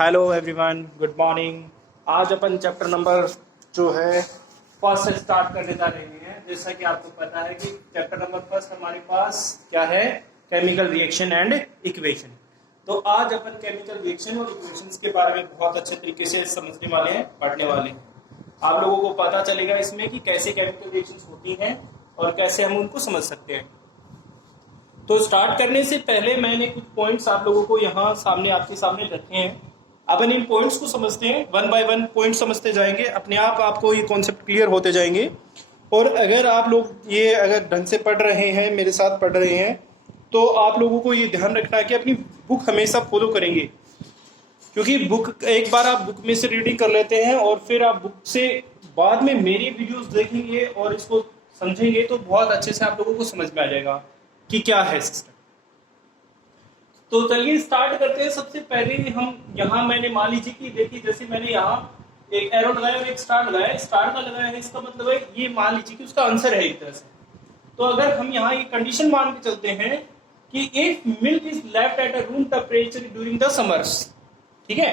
Hello everyone, good morning. आज अपन chapter number जो है फर्स्ट से स्टार्ट करने जा रहे हैं। जैसा कि आपको पता है कि चैप्टर नंबर फर्स्ट हमारे पास क्या है, केमिकल रिएक्शन एंड इक्वेशन। तो आज अपन केमिकल रिएक्शन और इक्वेशंस के बारे में बहुत अच्छे तरीके से समझने वाले हैं, पढ़ने वाले हैं। आप लोगों को पता चलेगा इसमें कि कैसे केमिकल रिएक्शंस होती हैं और कैसे हम उनको समझ सकते हैं। तो स्टार्ट करने से पहले मैंने कुछ पॉइंट्स आप लोगों को यहाँ सामने आपके सामने रखे हैं। अपन इन पॉइंट्स को समझते हैं, वन बाय वन पॉइंट समझते जाएंगे, अपने आप आपको ये कॉन्सेप्ट क्लियर होते जाएंगे। और अगर आप लोग ये अगर ढंग से पढ़ रहे हैं, मेरे साथ पढ़ रहे हैं, तो आप लोगों को ये ध्यान रखना है कि अपनी बुक हमेशा फॉलो करेंगे। क्योंकि बुक एक बार आप बुक में से रीडिंग कर लेते हैं और फिर आप बुक से बाद में मेरी वीडियोस देखेंगे और इसको समझेंगे तो बहुत अच्छे से आप लोगों को समझ में आ जाएगा कि क्या है सिस्टम। तो चलिए स्टार्ट करते हैं। सबसे पहले हम यहाँ मैंने मान लीजिए कि देखिए, जैसे मैंने यहाँ एक एरो लगाया और एक स्टार लगाया। स्टार का लगाया है, इसका मतलब है ये मान लीजिए कि उसका आंसर है एक तरह से। तो अगर हम यहाँ ये कंडीशन मान के चलते हैं कि if milk is left at a room temperature during the summers, ठीक है,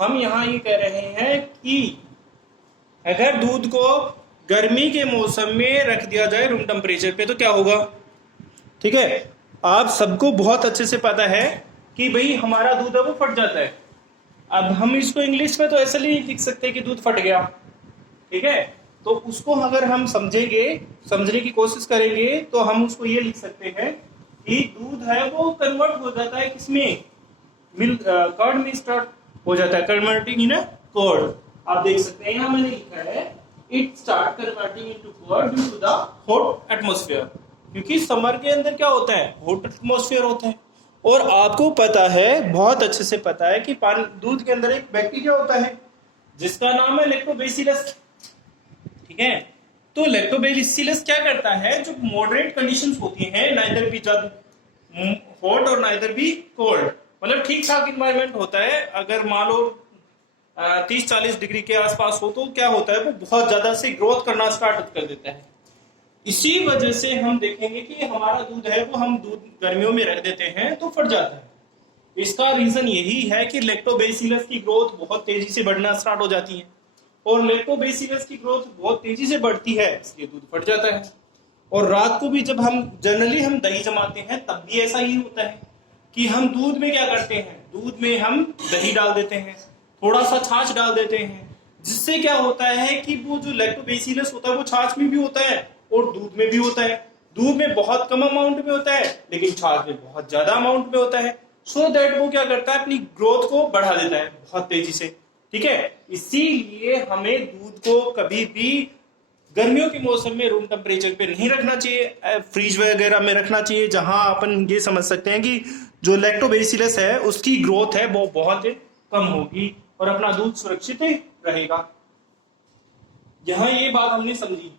हम यहाँ ये कह रहे हैं कि अगर दूध को गर्मी के मौसम में रख दिया जाए रूम टेम्परेचर पे तो क्या होगा। ठीक है, आप सबको बहुत अच्छे से पता है कि भाई हमारा दूध है वो फट जाता है। अब हम इसको इंग्लिश में तो ऐसे नहीं लिख सकते कि दूध फट गया, ठीक है। तो उसको अगर हम समझने की कोशिश करेंगे तो हम उसको ये लिख सकते हैं कि दूध है वो कन्वर्ट हो जाता है किसमें, मिल्क कर्ड में स्टार्ट हो जाता है, कन्वर्टिंग इन कर्ड। आप देख सकते हैं यहाँ मैंने लिखा है it start converting into curd due to the hot atmosphere. क्योंकि समर के अंदर क्या होता है, हॉट एटमॉस्फेयर होता है। और आपको पता है, बहुत अच्छे से पता है कि पानी दूध के अंदर एक बैक्टीरिया होता है जिसका नाम है लैक्टोबैसिलस, ठीक है। तो लैक्टोबैसिलस क्या करता है, जो मॉडरेट कंडीशंस होती हैं, नाइदर बी ज्यादा हॉट और नाइदर बी कोल्ड, मतलब ठीक ठाक इन्वायरमेंट होता है। अगर मान लो 30-40 डिग्री के आसपास हो तो क्या होता है, वो बहुत ज्यादा से ग्रोथ करना स्टार्ट कर देता है। इसी वजह से हम देखेंगे कि हमारा दूध है वो हम दूध गर्मियों में रख देते हैं तो फट जाता है। इसका रीजन यही है कि लैक्टोबैसिलस की ग्रोथ बहुत तेजी से बढ़ना स्टार्ट हो जाती है और लैक्टोबैसिलस की ग्रोथ बहुत तेजी से बढ़ती है, इसलिए दूध फट जाता है। और रात को भी जब हम जनरली हम दही जमाते हैं तब भी ऐसा ही होता है कि हम दूध में क्या करते हैं, दूध में हम दही डाल देते हैं, थोड़ा सा छाछ डाल देते हैं, जिससे क्या होता है कि वो जो लैक्टोबैसिलस होता है वो छाछ में भी होता है और दूध में भी होता है। दूध में बहुत कम अमाउंट में होता है लेकिन छाछ में बहुत ज्यादा अमाउंट में होता है। सो दैट वो क्या करता है, अपनी ग्रोथ को बढ़ा देता है बहुत तेजी से, ठीक है। इसीलिए हमें दूध को कभी भी गर्मियों के मौसम में रूम टेम्परेचर पे नहीं रखना चाहिए, फ्रीज वगैरह में रखना चाहिए, जहां अपन ये समझ सकते हैं कि जो लैक्टोबैसिलस है उसकी ग्रोथ है वो बहुत कम होगी और अपना दूध सुरक्षित रहेगा। यहां ये बात हमने समझी।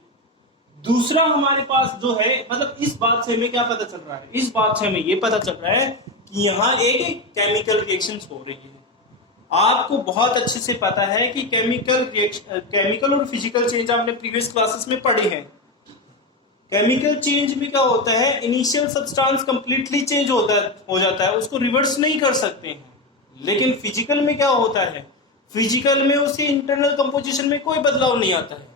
दूसरा हमारे पास जो है, मतलब इस बात से हमें क्या पता चल रहा है, इस बात से हमें ये पता चल रहा है कि यहाँ एक केमिकल रिएक्शंस हो रही है। आपको बहुत अच्छे से पता है कि केमिकल और फिजिकल चेंज आपने प्रीवियस क्लासेस में पढ़े हैं। केमिकल चेंज में क्या होता है, इनिशियल सब्सटेंस कंप्लीटली चेंज हो जाता है, उसको रिवर्स नहीं कर सकते हैं। लेकिन फिजिकल में क्या होता है, फिजिकल में उसकी इंटरनल कंपोजिशन में कोई बदलाव नहीं आता है,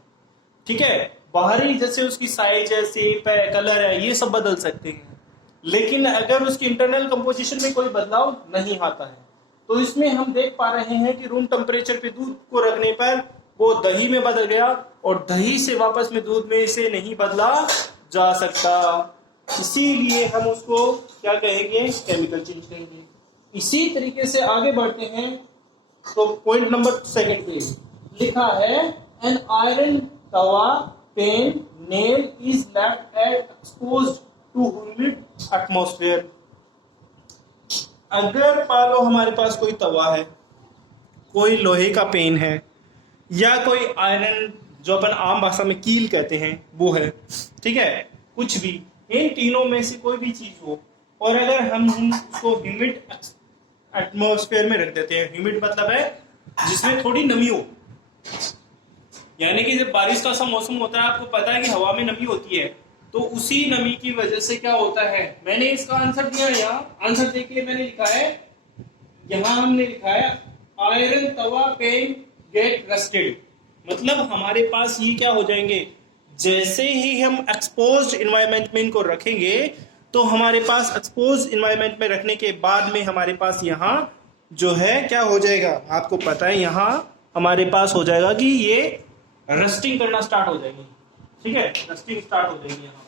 ठीक है। बाहरी जैसे उसकी साइज है, शेप है, कलर है, ये सब बदल सकते हैं, लेकिन अगर उसकी इंटरनल कंपोजिशन में कोई बदलाव नहीं आता है। तो इसमें हम देख पा रहे हैं कि रूम टेम्परेचर पे दूध को रखने पर वो दही में बदल गया और दही से वापस में दूध में इसे नहीं बदला जा सकता। इसीलिए हम उसको क्या कहेंगे, केमिकल चेंज कहेंगे। इसी तरीके से आगे बढ़ते हैं। तो पॉइंट नंबर सेकंड पे लिखा है an iron tawa pan nail is left exposed to humid atmosphere. अगर मान लो हमारे पास कोई तवा है, कोई लोहे का पेन है, या कोई आयरन जो अपन आम भाषा में कील कहते हैं वो है, ठीक है, कुछ भी इन तीनों में से कोई भी चीज हो, और अगर हम उसको ह्यूमिड एटमॉस्फेयर में रख देते हैं, ह्यूमिड मतलब है जिसमें थोड़ी नमी हो, यानी कि जब बारिश का सा मौसम होता है, आपको पता है कि हवा में नमी होती है, तो उसी नमी की वजह से क्या होता है, मैंने इसका आंसर दिया, यहाँ आंसर देखिए मैंने लिखा है, यहाँ हमने लिखा है iron tawa pen get rusted, मतलब हमारे पास ये क्या हो जाएंगे, जैसे ही हम एक्सपोज्ड इन्वायरमेंट में इनको रखेंगे तो हमारे पास एक्सपोज्ड इन्वायरमेंट में रखने के बाद में हमारे पास यहाँ जो है क्या हो जाएगा, आपको पता है यहाँ हमारे पास हो जाएगा कि ये रस्टिंग करना स्टार्ट हो जाएगी। ठीक है, रस्टिंग स्टार्ट हो जाएगी यहाँ,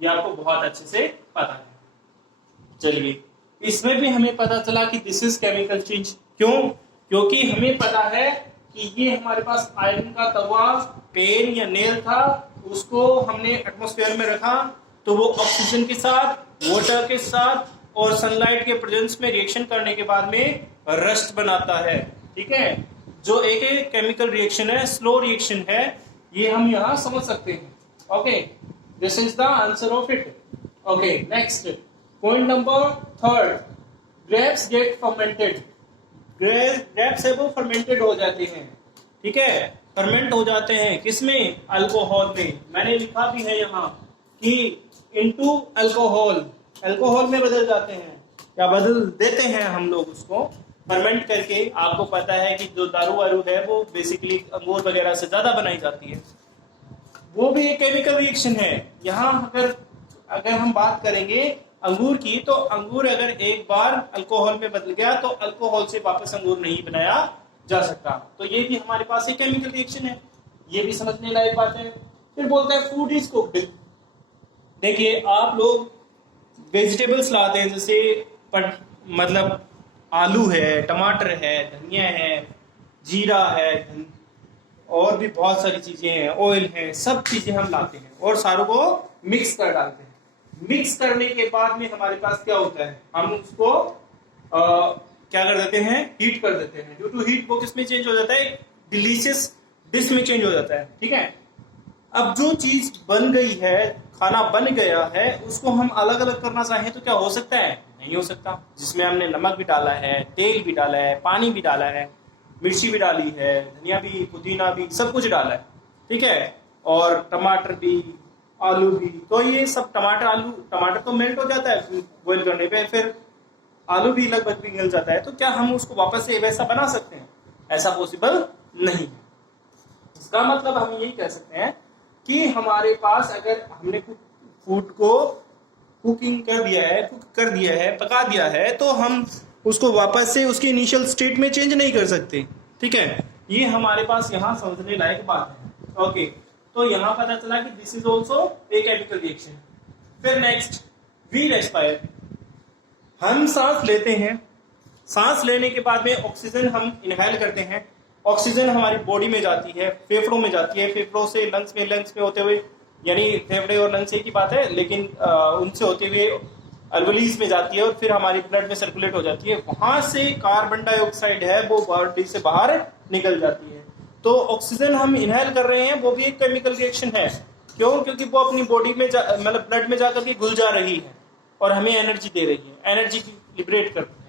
ये आपको बहुत अच्छे से पता है। चलिए, इसमें भी हमें पता चला कि दिस इज केमिकल चेंज। क्यों? क्योंकि हमें पता है कि ये हमारे पास आयरन का तवा पेन या नेल था, उसको हमने एटमॉस्फेयर में रखा तो वो ऑक्सीजन के साथ, वाटर के साथ और सनलाइट के प्रेजेंस में रिएक्शन करने के बाद में रस्ट बनाता है। ठीक है, जो एक केमिकल रिएक्शन है, स्लो रिएक्शन है, ये हम यहाँ समझ सकते हैं। Okay, this is the answer of it. Okay, next point number 3, grapes get fermented. Grapes है वो फर्मेंटेड हो जाते हैं। ठीक है, फर्मेंट हो जाते हैं किसमें, अल्कोहल में। मैंने लिखा भी है यहाँ कि इनटू अल्कोहल, अल्कोहल में बदल जाते हैं या बदल देते हैं हम लोग उसको फर्मेंट करके। आपको पता है कि जो दारू वारू है वो बेसिकली अंगूर वगैरह से ज्यादा बनाई जाती है, वो भी एक केमिकल रिएक्शन है। यहाँ अगर हम बात करेंगे अंगूर की, तो अंगूर अगर एक बार अल्कोहल में बदल गया तो अल्कोहल से वापस अंगूर नहीं बनाया जा सकता। तो ये भी हमारे पास एक केमिकल रिएक्शन है, ये भी समझने लायक बात है। फिर बोलता है फूड इज कुक्ड। देखिए, आप लोग वेजिटेबल्स लाते हैं, जैसे मतलब आलू है, टमाटर है, धनिया है, जीरा है, और भी बहुत सारी चीजें हैं, ऑयल है, सब चीजें हम लाते हैं और सारों को मिक्स कर डालते हैं। मिक्स करने के बाद में हमारे पास क्या होता है, हम उसको क्या कर देते हैं, हीट कर देते हैं। ड्यू टू हीट वो किसमें चेंज हो जाता है, डिलीशियस डिश में चेंज हो जाता है। ठीक है, अब जो चीज बन गई है, खाना बन गया है, उसको हम अलग अलग करना चाहें तो क्या हो सकता है, नहीं हो सकता। जिसमें हमने नमक भी डाला है, तेल भी डाला है, पानी भी डाला है, मिर्ची भी डाली है, धनिया भी, पुदीना भी, सब कुछ डाला है। ठीक है, और टमाटर भी, आलू भी, तो ये सब टमाटर तो मेल्ट हो जाता है बॉईल करने पे, फिर आलू भी लगभग पिघल जाता है। तो क्या हम उसको वापस से वैसा बना सकते हैं, ऐसा पॉसिबल नहीं। इसका मतलब हम यही कह सकते हैं कि हमारे पास अगर हमने फूड को कुकिंग कर दिया है, पका दिया है, तो हम उसको वापस से उसके इनिशियल स्टेट में चेंज नहीं कर सकते। ठीक है, ये हमारे पास यहाँ समझने लायक बात है। ओके, तो यहाँ पता चला कि this is also a chemical reaction. फिर नेक्स्ट, वी रेस्पायर, हम सांस लेते हैं, सांस लेने के बाद में ऑक्सीजन हम इनहेल करते हैं। ऑक्सीजन हमारी बॉडी में जाती है, फेफड़ों में जाती है, फेफड़ों से लंग्स में होते हुए, यानी फेफड़े और लंग्स एक ही बात है, लेकिन उनसे होते हुए अल्वेओलीज में जाती है और फिर हमारी ब्लड में सर्कुलेट हो जाती है। वहां से कार्बन डाइऑक्साइड है वो बॉडी से बाहर निकल जाती है। तो ऑक्सीजन हम इनहेल कर रहे हैं, वो भी एक केमिकल रिएक्शन है। क्यों? क्योंकि वो अपनी बॉडी में मतलब ब्लड में जाकर के घुल जा रही है और हमें एनर्जी दे रही है, एनर्जी लिबरेट करती है।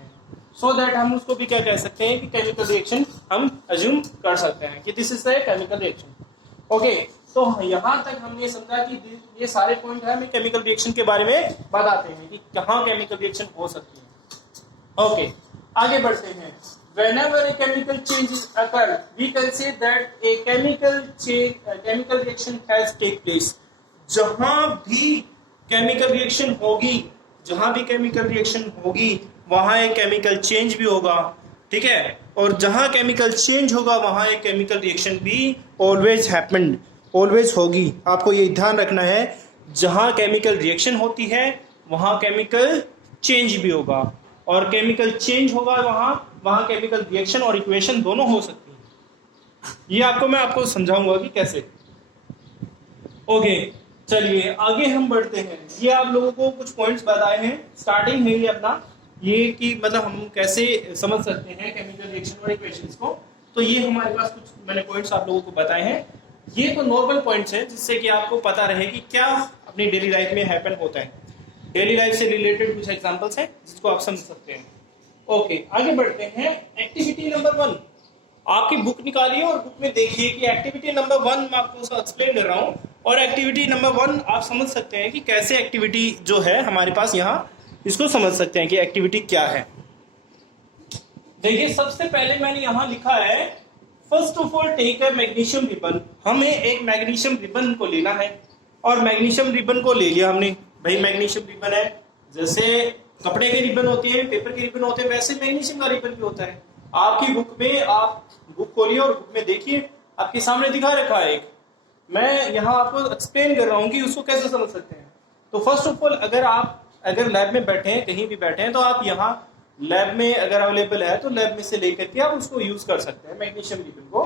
सो दैट हम उसको भी क्या कह सकते हैं कि केमिकल रिएक्शन हम अज्यूम कर सकते हैं कि this is a chemical reaction. Okay, तो यहाँ तक हमने समझा कि ये सारे पॉइंट है, हमें केमिकल रिएक्शन के बारे में बताते हैं कि कहाँ केमिकल रिएक्शन हो सकती है। ओके, आगे बढ़ते हैं। Whenever a chemical change occur, we can say that a chemical reaction has take place. जहाँ भी केमिकल रिएक्शन होगी, वहाँ एक केमिकल चेंज भी होगा। ठीक है, और जहाँ केमिकल चेंज होगा वहाँ एक केमिकल रिएक्शन भी ऑलवेज होगी। आपको ये ध्यान रखना है, जहाँ केमिकल रिएक्शन होती है वहाँ केमिकल चेंज भी होगा, और केमिकल चेंज होगा वहाँ केमिकल रिएक्शन और इक्वेशन दोनों हो सकती है। ये मैं आपको समझाऊंगा कि कैसे। ओके, चलिए आगे हम बढ़ते हैं। ये आप लोगों को कुछ पॉइंट्स बताए हैं, स्टार्टिंग में ही अपना ये कि मतलब हम कैसे समझ सकते हैं केमिकल रिएक्शन और इक्वेशंस को। तो ये हमारे पास कुछ मैंने पॉइंट्स आप लोगों को बताए हैं। ये तो नॉर्मल पॉइंट्स हैं जिससे कि आपको पता रहे कि क्या अपनी डेली लाइफ में हैपन होता है। डेली लाइफ से रिलेटेड कुछ एग्जांपल्स हैं जिसको आप समझ सकते हैं। ओके, आगे बढ़ते हैं। एक्टिविटी नंबर 1, आपकी बुक निकालिए और बुक में देखिए कि एक्टिविटी नंबर 1 मैं आपको एक्सप्लेन कर रहा हूँ, और एक्टिविटी नंबर 1 आप समझ सकते हैं कि कैसे एक्टिविटी जो है हमारे पास यहाँ, इसको समझ सकते हैं कि एक्टिविटी क्या है। देखिए सबसे पहले मैंने यहाँ लिखा है first of all take a magnesium ribbon. हमें एक मैग्नीशियम रिबन को लेना है और मैग्नीशियम रिबन को ले लिया हमने। भाई मैग्नीशियम रिबन है, जैसे कपड़े के रिबन होते हैं, पेपर के रिबन होते हैं, वैसे मैग्नीशियम का रिबन भी होता है। आपकी बुक में आप बुक खोलिए और बुक में देखिए, आपके सामने दिखा रखा है एक। मैं यहाँ आपको एक्सप्लेन कर रहा हूँ कि उसको कैसे समझ सकते हैं। तो फर्स्ट ऑफ ऑल अगर लैब में बैठे हैं, कहीं भी बैठे हैं, तो आप यहाँ लैब में अगर अवेलेबल है तो लैब में से लेकर के आप उसको यूज कर सकते हैं मैग्नीशियम रिबन को।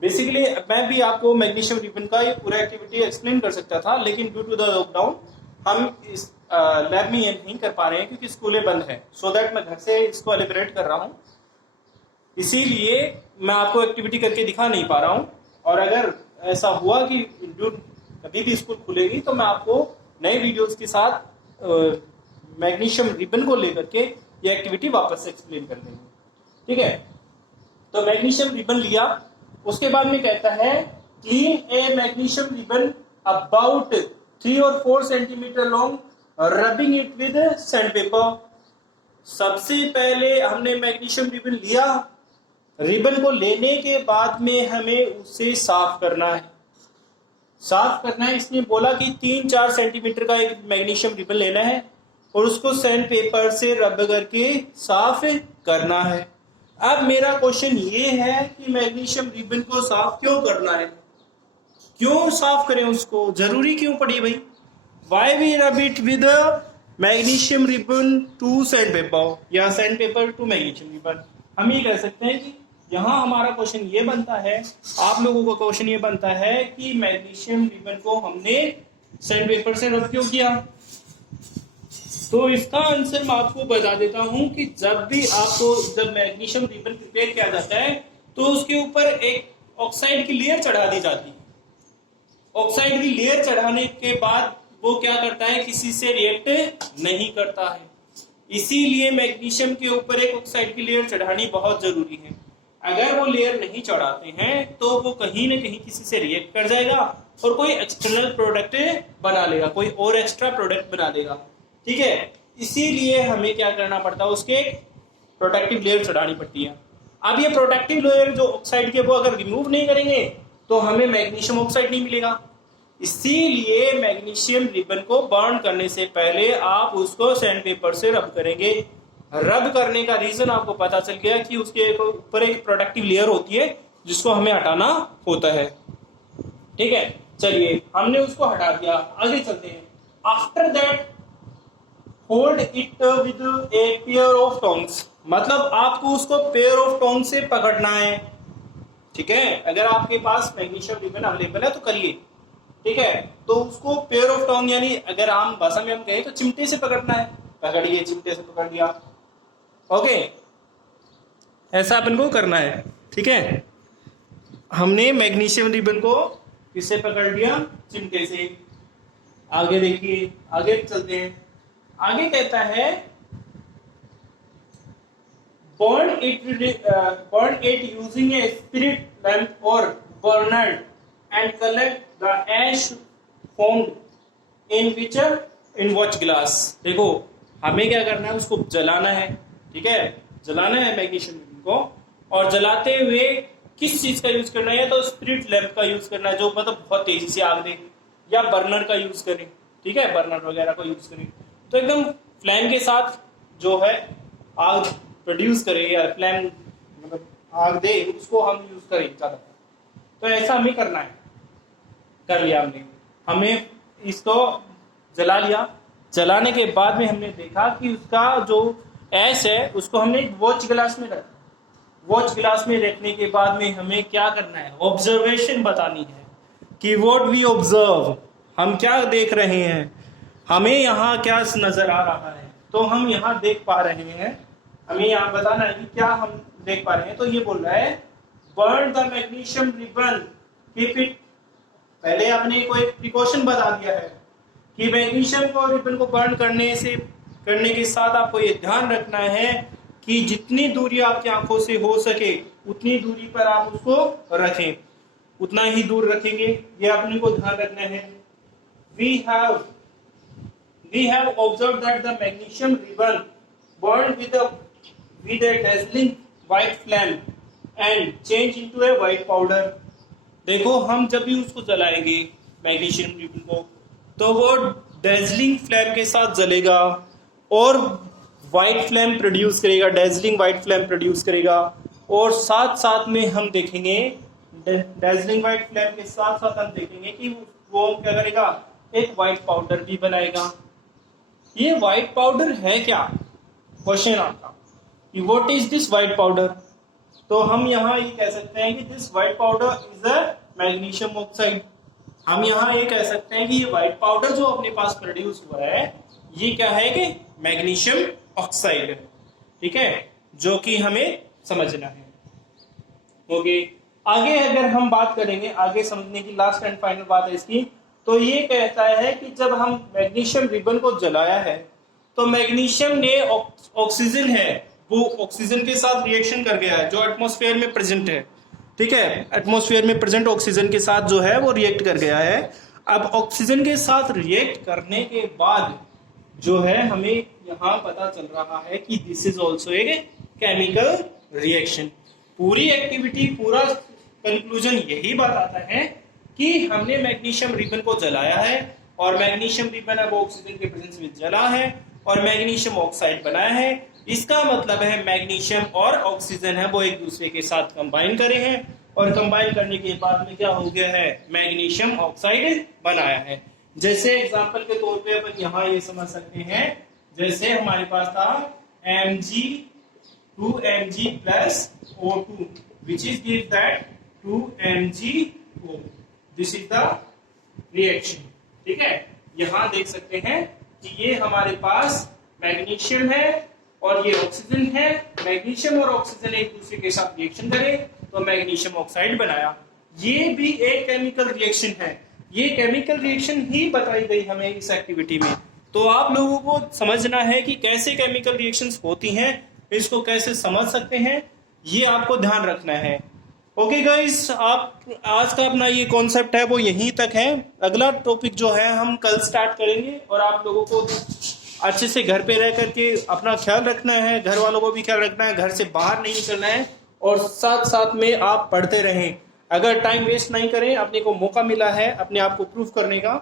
बेसिकली मैं भी आपको मैग्नीशियम रिबन का ये पूरा एक्टिविटी एक्सप्लेन कर सकता था, लेकिन ड्यू टू द लॉकडाउन हम इस लैब में ये नहीं कर पा रहे हैं क्योंकि स्कूलें बंद है। सो दैट मैं घर से इसको एलिब्रेट कर रहा हूँ, इसीलिए मैं आपको एक्टिविटी करके दिखा नहीं पा रहा हूँ। और अगर ऐसा हुआ कि कभी भी स्कूल खुलेगी तो मैं आपको नए वीडियोस के साथ मैग्नीशियम रिबन को लेकर के ये एक्टिविटी वापस से एक्सप्लेन कर देंगे, ठीक है। तो मैग्नीशियम रिबन लिया, उसके बाद में कहता है clean A magnesium ribbon about 3 और 4 centimetre long, rubbing it with sand paper. सबसे पहले हमने मैग्नीशियम रिबन लिया, रिबन को लेने के बाद में हमें उसे साफ करना है। साफ करना है इसने बोला कि 3-4 सेंटीमीटर का एक मैग्नीशियम रिबन लेना है और उसको सैंड पेपर से रब करके साफ करना है। अब मेरा क्वेश्चन ये है कि मैग्नीशियम रिबन को साफ क्यों करना है, क्यों साफ करें उसको, जरूरी क्यों पड़ी भाई। Why we rub it with magnesium ribbon to sand paper या sand paper to magnesium ribbon. हम ये कह सकते हैं कि यहाँ हमारा क्वेश्चन ये बनता है, आप लोगों का क्वेश्चन ये बनता है कि मैग्नीशियम रिबन को हमने सैंड पेपर से रब क्यों किया। तो इसका आंसर मैं आपको बता देता हूं कि जब मैग्नीशियम रिबन प्रिपेयर किया जाता है तो उसके ऊपर एक ऑक्साइड की लेयर चढ़ा दी जाती है। ऑक्साइड की लेयर चढ़ाने के बाद वो क्या करता है, किसी से रिएक्ट नहीं करता है। इसीलिए मैग्नीशियम के ऊपर एक ऑक्साइड की लेयर चढ़ानी बहुत जरूरी है। अगर वो लेयर नहीं चढ़ाते हैं तो वो कहीं ना कहीं किसी से रिएक्ट कर जाएगा और कोई एक्सटर्नल प्रोडक्ट बना लेगा, कोई और एक्स्ट्रा प्रोडक्ट बना देगा, ठीक है। इसीलिए हमें क्या करना पड़ता है, उसके प्रोटेक्टिव लेयर चढ़ानी पड़ती है। अब ये प्रोटेक्टिव लेयर जो ऑक्साइड के वो अगर रिमूव नहीं करेंगे तो हमें मैग्नीशियम ऑक्साइड नहीं मिलेगा। इसीलिए मैग्नीशियम रिबन को बर्न करने से पहले आप उसको सैंड पेपर से रब करेंगे। रब करने का रीजन आपको पता चल गया कि उसके ऊपर एक प्रोटेक्टिव लेयर होती है जिसको हमें हटाना होता है, ठीक है। चलिए हमने उसको हटा दिया, आगे चलते हैं। After that hold it with a pair of tongs, मतलब आपको उसको पेयर ऑफ टोंग से पकड़ना है, ठीक है। अगर आपके पास मैग्नीशियम रिबन अवेलेबल है तो करिए, ठीक है। तो उसको पेयर ऑफ टोंग यानी अगर आम भाषा में हम कहें तो चिमटे से पकड़ना है। पकड़िए, चिमटे से पकड़ लिया, ओके, ऐसा अपन को करना है, ठीक है। हमने मैग्नीशियम रिबन को किससे पकड़ लिया, चिमटे से। आगे देखिए, आगे चलते हैं। आगे कहता है burn it using a spirit lamp or burner and collect the ash formed in watch glass। देखो हमें क्या करना है, उसको जलाना है, ठीक है। जलाना है मैग्नीशियम रिबन को, और जलाते हुए किस चीज का यूज करना है, तो स्पिरिट लैंप का यूज करना है जो मतलब बहुत तेजी से आग दे, या बर्नर का यूज करें, ठीक है, बर्नर वगैरह का यूज करें तो एकदम फ्लैम के साथ जो है आग प्रोड्यूस करे या फ्लैम मतलब आग दे, उसको हम यूज करें ज्यादा। तो ऐसा हमें करना है। कर लिया हमने, हमें इसको जला लिया। जलाने के बाद में हमने देखा कि उसका जो ऐश है उसको हमने वॉच ग्लास में रखा। वॉच ग्लास में रखने के बाद में हमें क्या करना है, ऑब्जर्वेशन बतानी है कि व्हाट वी ऑब्जर्व, हम क्या देख रहे हैं, हमें यहाँ क्या नजर आ रहा है। तो हम यहाँ देख पा रहे हैं, हमें यहाँ बताना है कि क्या हम देख पा रहे हैं। तो ये बोल रहा है burn the magnesium ribbon, keep it. पहले आपने को एक प्रिकॉशन बता दिया है कि मैग्नीशियम को रिबन को बर्न करने के साथ आपको ये ध्यान रखना है कि जितनी दूरी आपकी आंखों से हो सके उतनी दूरी पर आप उसको रखें, उतना ही दूर रखेंगे, ये अपने को ध्यान रखना है। We have observed that the magnesium ribbon burned with a dazzling white flame and change into a white powder। देखो हम जब भी उसको जलाएंगे मैग्नीशियम रिबन को, तो वो डेजलिंग फ्लेम के साथ जलेगा और वाइट फ्लेम प्रोड्यूस करेगा, डेजलिंग वाइट फ्लेम प्रोड्यूस करेगा। और साथ साथ में हम देखेंगे डेजलिंग वाइट फ्लेम के साथ साथ हम देखेंगे कि वो क्या करेगा, एक वाइट पाउडर भी बनाएगा। ये वाइट पाउडर है क्या, क्वेश्चन आपका, कि what is this white powder. तो हम यहाँ ये कह सकते हैं कि this white powder is a magnesium oxide. हम यहाँ ये कह सकते हैं कि ये व्हाइट पाउडर जो अपने पास प्रोड्यूस हुआ है ये क्या है कि मैग्नीशियम ऑक्साइड है, ठीक है, जो कि हमें समझना है। ओके, आगे अगर हम बात करेंगे, आगे समझने की लास्ट एंड फाइनल बात है इसकी, तो ये कहता है कि जब हम मैग्नीशियम रिबन को जलाया है तो मैग्नीशियम ने ऑक्सीजन है वो ऑक्सीजन के साथ रिएक्शन कर गया है जो एटमॉस्फेयर में प्रेजेंट है, ठीक है, एटमॉस्फेयर में प्रेजेंट ऑक्सीजन के साथ जो है वो रिएक्ट कर गया है। अब ऑक्सीजन के साथ रिएक्ट करने के बाद जो है हमें यहाँ पता चल रहा है कि this is also a chemical reaction. पूरी एक्टिविटी, पूरा कंक्लूजन यही बताता है कि हमने मैग्नीशियम रिबन को जलाया है और मैग्नीशियम रिबन अब ऑक्सीजन के प्रेजेंस में जला है और मैग्नीशियम ऑक्साइड बनाया है। इसका मतलब है मैग्नीशियम और ऑक्सीजन है वो एक दूसरे के साथ कंबाइन करे हैं और कंबाइन करने के बाद में क्या हो गया है, मैग्नीशियम ऑक्साइड बनाया है। जैसे एग्जांपल के तौर पे अपन यहाँ ये समझ सकते हैं, जैसे हमारे पास था Mg2Mg plus O2 which is gives that 2MgO। This is the reaction, ठीक है। यहाँ देख सकते हैं कि ये हमारे पास मैग्नीशियम है और ये ऑक्सीजन है। मैग्नीशियम और ऑक्सीजन एक दूसरे के साथ रिएक्शन करे तो मैग्नीशियम ऑक्साइड बनाया। ये भी एक केमिकल रिएक्शन है। ये केमिकल रिएक्शन ही बताई गई हमें इस एक्टिविटी में। तो आप लोगों को समझना है कि कैसे केमिकल रिएक्शंस होती हैं, इसको कैसे समझ सकते हैं, ये आपको ध्यान रखना है। ओके गाइस, आप आज का अपना ये कॉन्सेप्ट है वो यहीं तक है। अगला टॉपिक जो है हम कल स्टार्ट करेंगे और आप लोगों को अच्छे से घर पे रह करके अपना ख्याल रखना है, घर वालों को भी ख्याल रखना है, घर से बाहर नहीं निकलना है और साथ साथ में आप पढ़ते रहें। अगर टाइम वेस्ट नहीं करें, अपने को मौका मिला है अपने आप को प्रूफ करने का,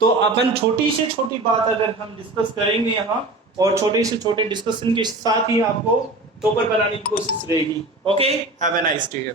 तो अपन छोटी से छोटी बात अगर हम डिस्कस करेंगे यहाँ और छोटे से छोटे डिस्कशन के साथ ही आपको टॉपर बनाने की कोशिश रहेगी। Okay, have a nice day.